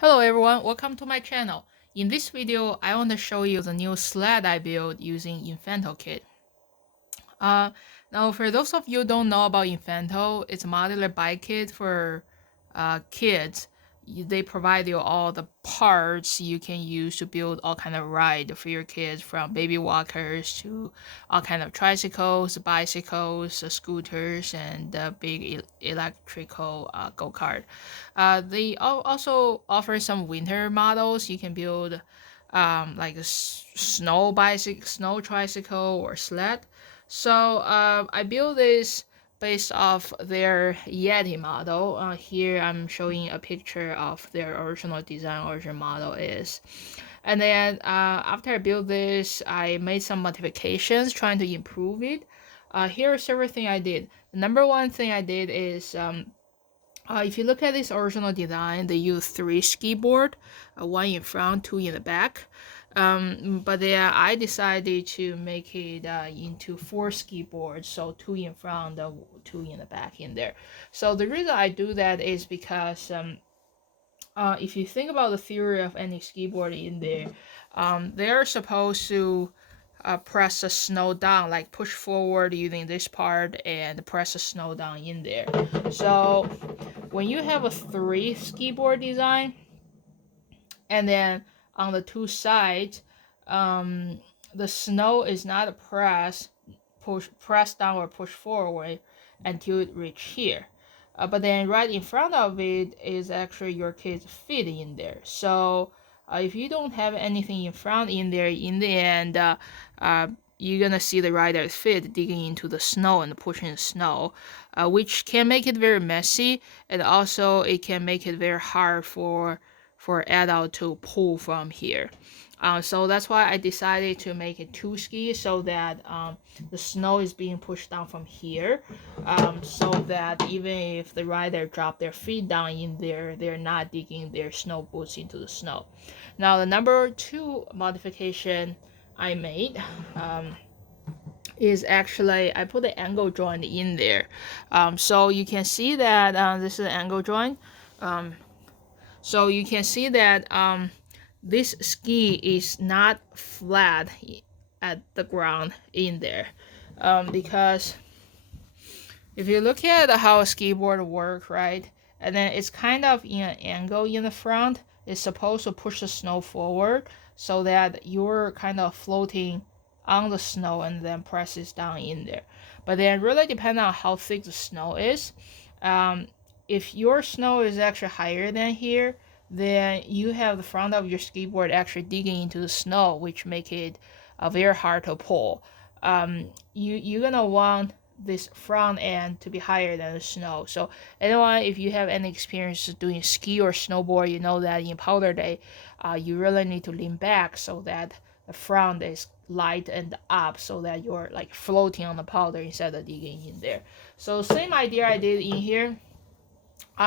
Hello everyone, welcome to my channel. In this video, I want to show you the new sled I built using Infento kit. Uh, Now for those of you who don't know about Infento, it's a modular bike kit for kids. They provide you all the parts you can use to build all kind of ride for your kids, from baby walkers to all kind of tricycles, bicycles, scooters, and big electrical go-kart. They also offer some winter models. You can build like a snow bicycle, snow tricycle, or sled. So I built this based off their Yeti model. Here I'm showing a picture of their original design, original model is. And then after I built this, I made some modifications trying to improve it. Here are several things I did. The number one thing I did is if you look at this original design, they use three ski board, one in front, two in the back. But then I decided to make it into four ski boards, so two in front, two in the back in there. So the reason I do that is because if you think about the theory of any ski board in there, they're supposed to press the snow down, like push forward using this part and press the snow down in there. So when you have a three ski board design, and then on the two sides, the snow is not press down or push forward until it reach here. But then right in front of it is actually your kid's feet in there. So if you don't have anything in front in there, in the end, you're gonna see the rider's feet digging into the snow and pushing the snow, which can make it very messy, and also it can make it very hard for adult to pull from here. So that's why I decided to make it two skis, so that the snow is being pushed down from here, so that even if the rider drop their feet down in there, they're not digging their snow boots into the snow. Now the number two modification I made is actually I put the angle joint in there. So you can see that this is an angle joint. So you can see that this ski is not flat at the ground in there, because if you look at how a skateboard works, right, and then it's kind of in an angle in the front, it's supposed to push the snow forward so that you're kind of floating on the snow and then presses down in there. But then really depending on how thick the snow is. If your snow is actually higher than here, then you have the front of your skateboard actually digging into the snow, which make it very hard to pull. You're gonna want this front end to be higher than the snow. So anyone, if you have any experience doing ski or snowboard, you know that in powder day, you really need to lean back so that the front is light and up, so that you're like floating on the powder instead of digging in there. So same idea I did in here.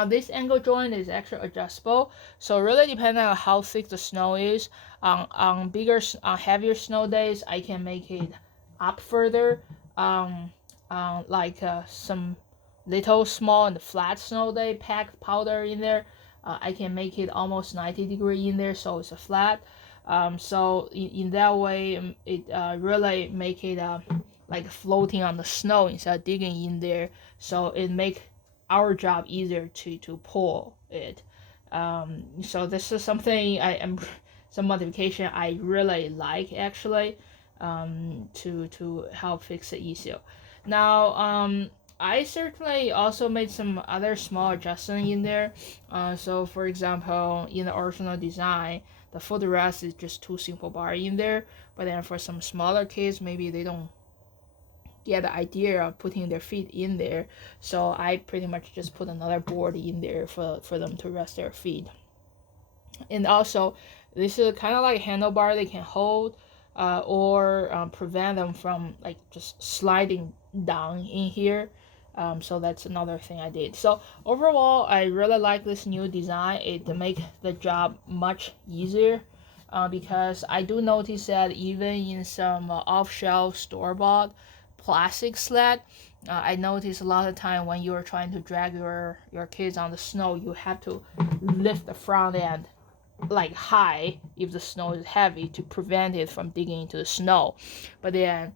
This angle joint is actually adjustable, so really depending on how thick the snow is. On bigger, heavier snow days, I can make it up further. Like some little small and flat snow day, packed powder in there, I can make it almost 90-degree in there, so it's a flat. So in that way, it really make it like floating on the snow instead of digging in there. So it make our job easier to pull it. So this is something I am some modification I really like, actually, to help fix the issue. Now I certainly also made some other small adjustments in there. So for example, in the original design, the footrest is just two simple bar in there. But then for some smaller kids, maybe they don't get the idea of putting their feet in there, so I pretty much just put another board in there for them to rest their feet. And also, this is kind of like handlebar they can hold, or prevent them from like just sliding down in here. So that's another thing I did. So overall, I really like this new design. It make the job much easier. Because I do notice that even in some off-shelf store-bought plastic sled, I notice a lot of time when you're trying to drag your kids on the snow, you have to lift the front end like high if the snow is heavy to prevent it from digging into the snow. But then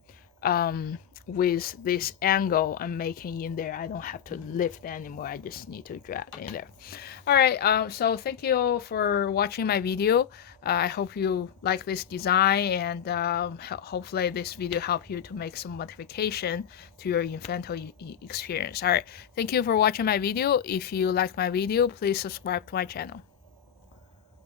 with this angle I'm making in there, I don't have to lift anymore. I just need to drag in there. All right, so thank you for watching my video. I hope you like this design, and hopefully this video help you to make some modification to your Infento experience. All right, thank you for watching my video. If you like my video, please subscribe to my channel.